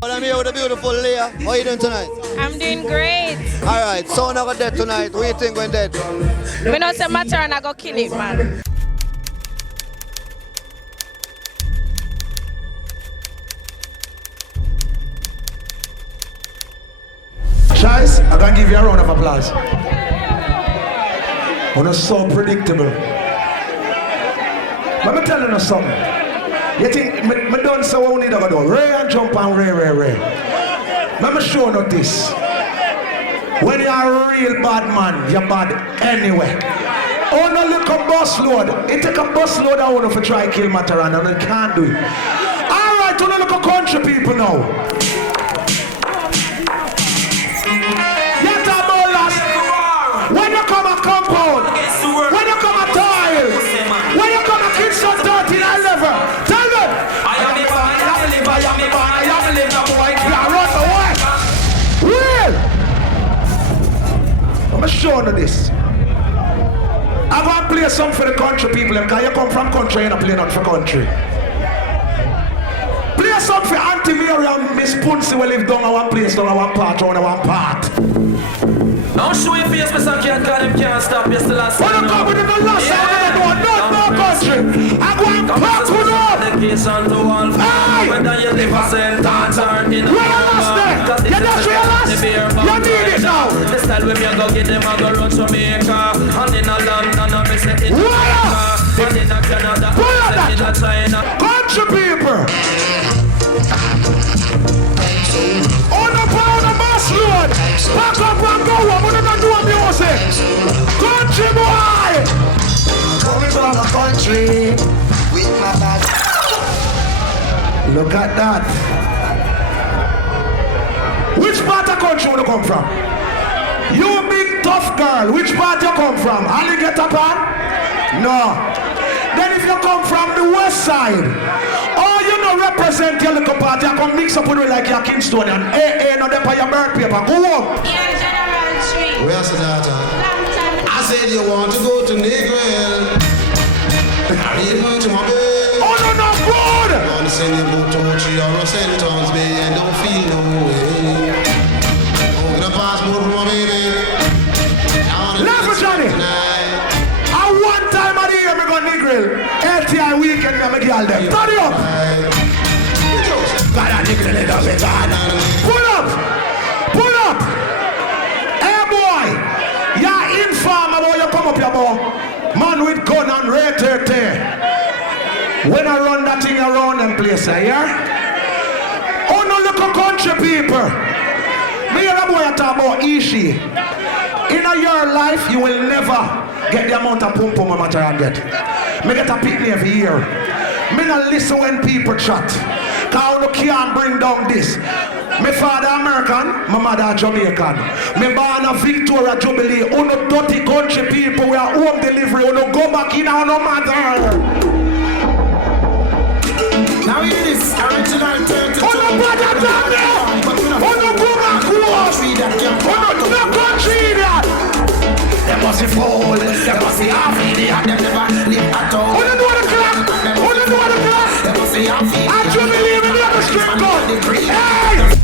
Well, I'm here with a beautiful Leah. How are you doing tonight? I'm doing great. Alright, so now got dead tonight. What do you think when dead? We know say Matterhorn I go kill it, man. Guys, I can give you a round of applause. You're so predictable. Let me tell you something. You think me done so what we need to do? Ray and jump and Ray. Let me show you this. When you're a real bad man, you're bad anyway. Oh no, look a bus load. It take a bus load I want to try to kill Matterhorn and they can't do it. Alright, you look at country people now. When you come a compound, when you come a tile, when you come a Kingston 13 I never. Tell them! I am the man, I am the boy, I run away. Real! I'm showing you this. I'm going to play something for the country people, because you come from country, you're not playing not for country. Play something for Auntie Mary and Miss Punsi who live down at one place, down at one part, down at one part. Don't show your face, Mr. Can't call him, can't stop you still last time. When you come with the last time, no country. I'm going to pack with up. Dedication to all fans. Whether you live a sentence or in a cause this is the beer bar. You need it now. The style when you go get them, I go run Jamaica. And in a London, I miss it in America. And in a Canada, I miss it in China. Country people. On the pound of bus load. Back up and go. I'm going to do music. Country boy. Coming from the country with my bag. Look at that. Which part of country you come from? You big tough girl. Which part you come from? Alligator Pan? No. Then if you come from the west side, oh, you know represent your little party, you come mix up with it like your Kingston and no them for your birth paper. Go home. Yeah, General Street. Where's the data? I said you want to go to Negril. You want to my bed. Oh no, no good! You want to send you go to Montreal or St. John's Bay and don't feel no way. Oh, gonna pass more for my baby. Listen, Johnny. At one time of the year, I go Negril. LTI weekend, I'm a girl them. Turn it up! God, I Negril, it does it, God. Pull up! Pull up! Hey, boy! You're informed about you come up here, boy. Man with gun and rate. When I run that thing around them place, yeah? Oh, no, look at country people. Me and a boy talk about Ishi. In your life, you will never get the amount of pum pum Matterhorn get. Me get a picnic every year. Me not listen when people chat. Cause you can't bring down this. My father American, my mother Jamaican. Me born a Victoria Jubilee. Uno dirty country people, we are home delivery. Uno go back in our no mother. Now it is original 32. Uno brother down there. Uno go back close. Uno no country that. They must be fool, they must be half idiot, they never live at all. Uno do the clock. Uno do the clock. They must be half idiot. I Jubilee in the street gun. Hey!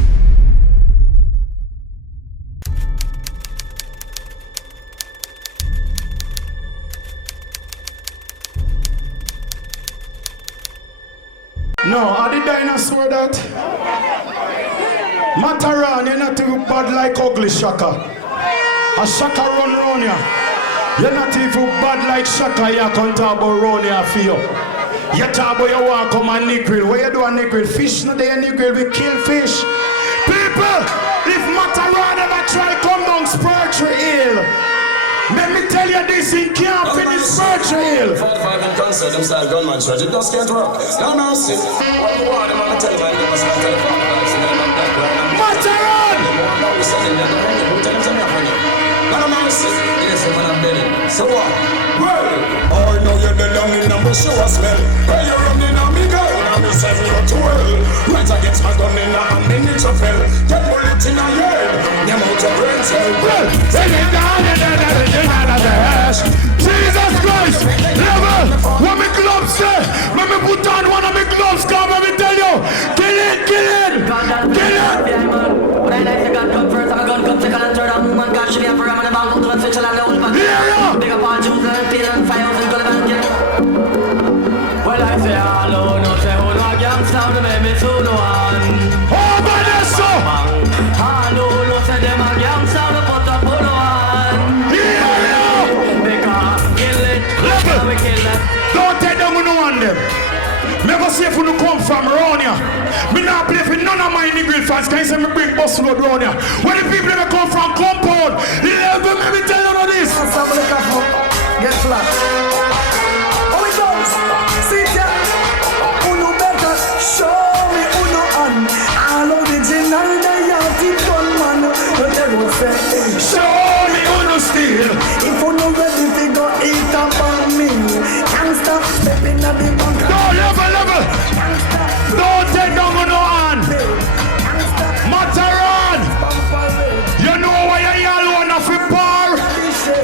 No, are the dinosaur that? Matterhorn, you're not too bad like ugly Shaka. A Shaka run round ya. You're not even bad like Shaka, you can talk about round ya for you. You talk about you want to come and Negril. What you do a Negril? Fish not there Negril, we kill fish. People, if Matterhorn ever try come down Spurtree Hill, let me tell you this, he can't finish Spurtree Hill. 45 in concert, them style gunman stretch, it just can't work. No mercy. What you want, them on the telephone, they must not tell the Matterhorn! No mercy. Yes, man, I'm better. So what? Well, I know you're the young in number show a smell. Where you're running on me girl, and me say me not well. Right against my gun in a hand, me need to fell. Get bullet in a head, them out your brain cell. Well, sing it down and then everything out of the ass. Jesus Christ, never. What me gloves say? Let me put on one of me gloves, come let me tell you. Kill it, kill it. Kill Hello, no say who no gangsta, no make me to no one. Oh, Vanessa! Hello, no say them a gangsta, no put up on one. Yeah! Because kill it, Level. we kill it. Don't take them with no one them. Never say if you come from around here. Me not play for none of my nigga fans. Can you say me bring bus load around here? Where the people that come from compound. Let me tell you all this. Get flat. Oh, it does. See ya. Uno better show me uno on. All original, they are the gunman. But they will say, Show me uno steal. if uno ready to go eat up on me, can't stop stepping at the bunker. No, level. Don't take down uno on. Matterhorn. You know why you alone of a bar?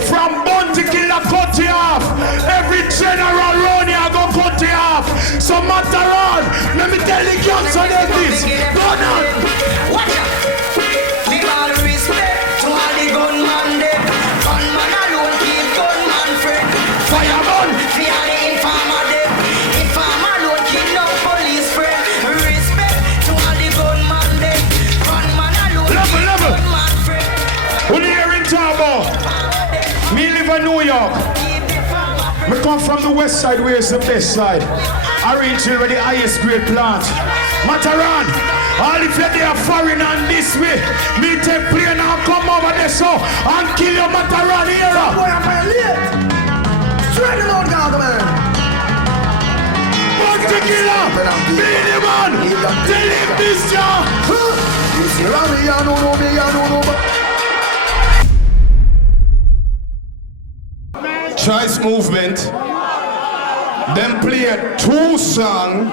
From bun to kill a cut you off. Every general round here go cut you off. So Matterhorn, let me tell the girls on this. Go on. Watch out! Big all respect to all the gunman them. Gunman alone keep gunman friend. Fireman. For all the informer them. Informer alone keep no police friend. Respect to all the gunman them. Gunman alone keep Level. gunman friend. When you hear in Tabo, me live in New York. Me come from the west side where it's the best side. I reach here with the highest grade plant. Matterhorn, all if you're there foreign and this way, me take plane and come over there so and kill your Matterhorn here. Boy, I'm late. Straight them out, man. But to kill him, be the man, tell him this job. You see, me, I don't know. Choice movement. Then play 2 songs.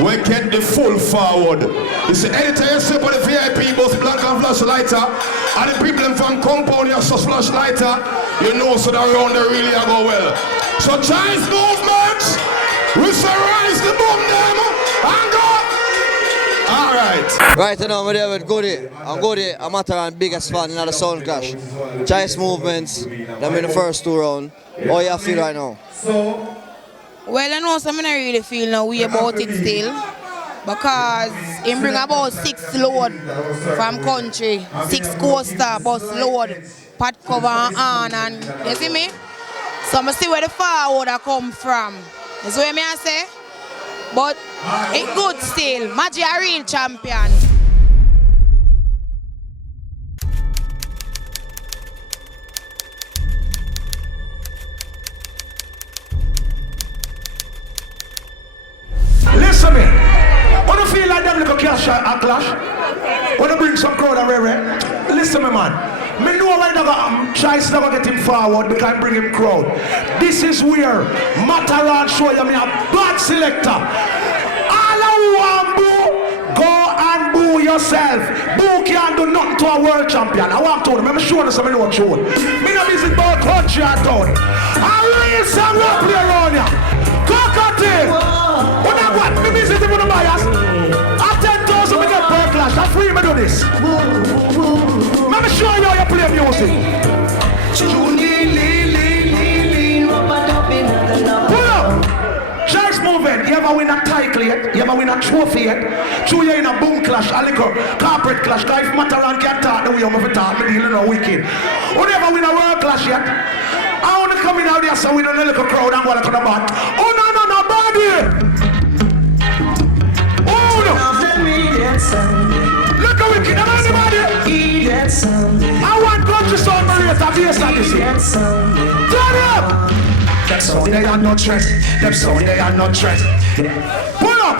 We get the full forward. You see, anytime you see about the VIP bus, blank and flashlighter, and the people from compound, you just flashlighter, you know so that round there really go well. So choice movement. We say rise the boom them and go. All right. Right now, I'm there with Goody. I'm Goody, I'm Matterhorn, biggest fan in the Sound Clash. Choice movements, them in the first 2 rounds. How you feel right now? Well, I know some I don't really feel no way about it still. Because he bring about 6 load from country. 6 coaster bus load. Pat cover and you see me? So I see where the forward come from. You see what I say? But it good still. Maggie a real champion. Listen me. When you feel like them little cash a clash, when you bring some crowd and rare, listen me man. Me know why never choice never get him forward because I bring him crowd. This is where Matterhorn show you me a bad selector. All who want boo, go and boo yourself. Boo can't do nothing to a world champion. I want to tell them, let me show them some know what you me no visit about country at all. I real song will play around here. Cockatoo! When I want me visit with the bias, at 10,000 we get per clash. That's free me do this. Let me show you how you play music. Pull up. Choice movement. You ever win a title yet? You ever win a trophy yet? True, you in a boom clash, a little corporate clash. Cause if Matterhorn can't talk the way I'm going to talk, me dealing no wicked. You never win a world clash yet? I want to come in out there so we don't look a crowd and go like on the back. Oh no, body! Oh no! Look how wicked, am I anybody? I want country song Marita bass on this here. Turn up! Them sound they are not threat. Them sound they are not threat. Pull up!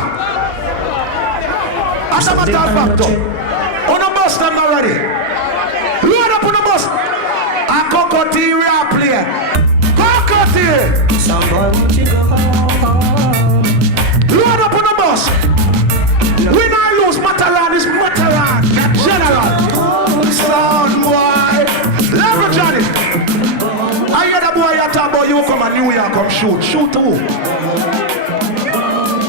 As a matter of fact, on the bus them already. Load up on the bus. A cockatoo we are playing. Cockatoo! Load up on the bus. We now use Matterhorn, is Matterhorn, the general. Sound boy. Level Johnny. I hear the boy you talk about you come and New York come shoot. Shoot to who?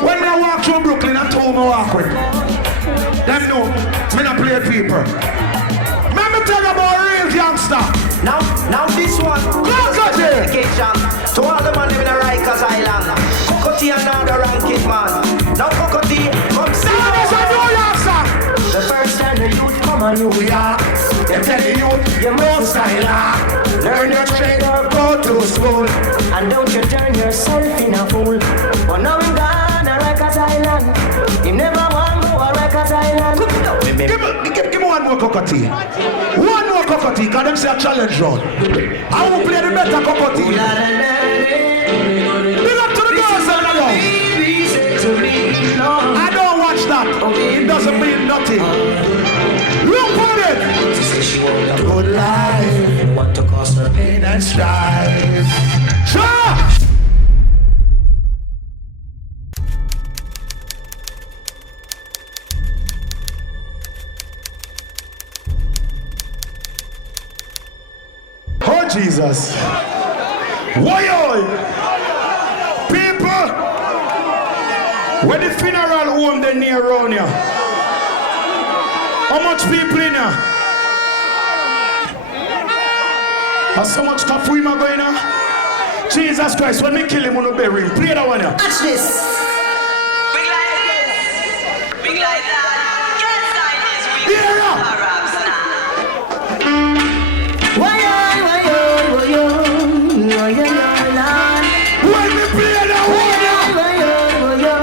When I walk through Brooklyn and told me walk with. Them know, me not play people. Let me tell you about a real gangster. Now this one. Cockatoo! Dedication to all the man living in Rikers Island. Cockatoo Cockatee another ranking man. Now Cockatee, come see the first time the youth come on New York, they tell the youth you must style. Learn your trade or go to school, and don't you turn yourself in a fool. But now we gone a Rikers Island. You never want to go a Rikers Island. Give me one more Cockatee. One more Cockatee, because them say a challenge round. I will play the better Cockatee. Big up to the girls on the house. I don't watch that. It doesn't mean nothing. Look for it. She said she want a good life. Want to cause her pain and strife. Sure. Oh Jesus. Why people, when the funeral home they near around here, how much people in here? There's so much kafuima going on. Jesus Christ, when me kill him, I'm going to bury him. Play that one here. Watch this. Big like this. Big like that. Can't sign this. Big Arabs now. When me play that one here.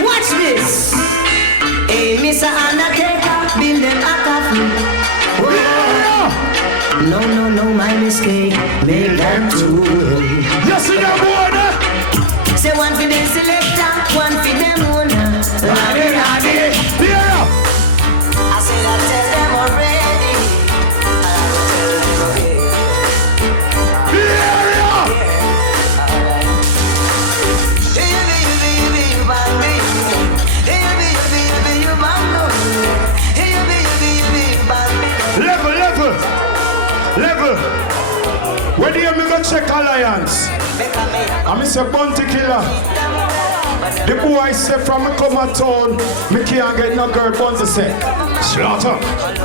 Watch this. Hey, Mr. Undertaker, build them a coffin. No, my mistake. Make them two. You see that boy? Say one for the selector, one for them owner. I said I tell them already. Level. When you me go check alliance, I'm Mr. Bounty Killer. The boy say from me come a town, me can't get no girl. Bounty say, Slaughter,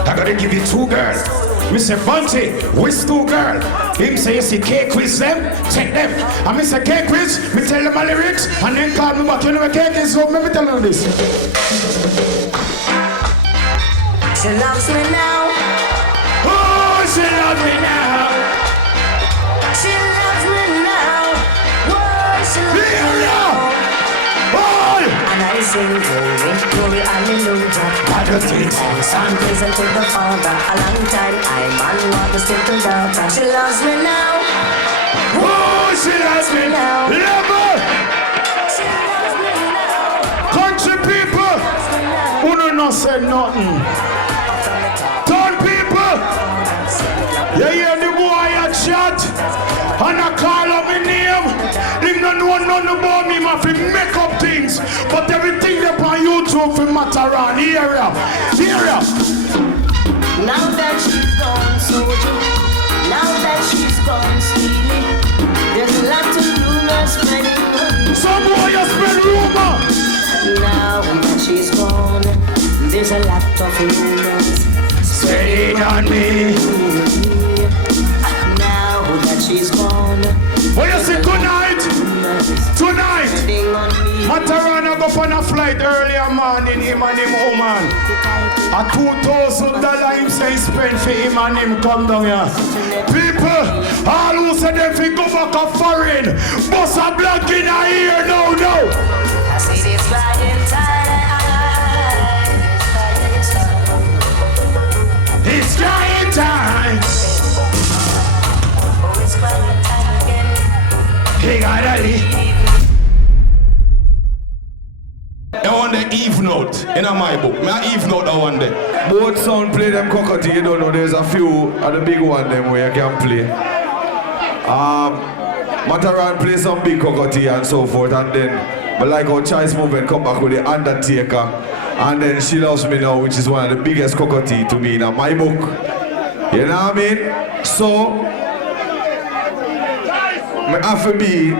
I gotta give you 2 girls. Me say, Bounty, which 2 girls? Him say, you see cake quiz them, take them. And me say, cake quiz, me tell them my lyrics, and then call me back. You know what cake is, so me tell them this. She loves me now. Oh, she loves me now. She loves me now. Whoa, she loves me now. And I sing glory, hallelujah. I just think I'm present to the Father. A long time, I'm on water, still to daughter. She loves me now. oh, she loves me now. Level. She loves me now. Country people, who do not say nothing. Town people, you hear the boy a chat, and I call up my name. Him don't know nothing about me, I fi make up things. But everything they on YouTube for Matterhorn. Hear ya. Now that she's gone, soldier. Now that she's gone, stealing. There's a lot of rumors spreading. Some boy you spread rumor. Now that she's gone, there's a lot of rumors Say on me. Now that she's gone. What you say tonight? Matterhorn go on a flight earlier morning, him and him woman. A $2,000 him say spend for him and him come down here. People, all who say them fi go back a foreign, bust a block in a ear, no. I see this flying time. It's flying time. Oh, it's flying time again. He gotta leave. I want the Eve note in my book. My Eve note I want there. Both sound play them cockatee, you don't know, there's a few of the big one them where you can play. Matterhorn play some big cockatee and so forth, and then but like our Choice Movement come back with the Undertaker, and then She Loves Me Now, which is one of the biggest cockatee to me in my book. You know what I mean? So I have to be,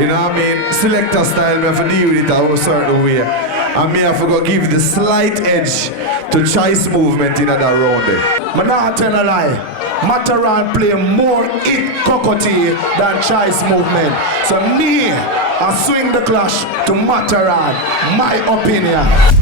you know what I mean, selector style, I have to deal with it a certain way. And me have to go give the slight edge to Choice Movement in that round there. I'm not tell a lie. Matterhorn play more hit cockatee than Choice Movement. So me, and swing the clash to Matterhorn. My opinion.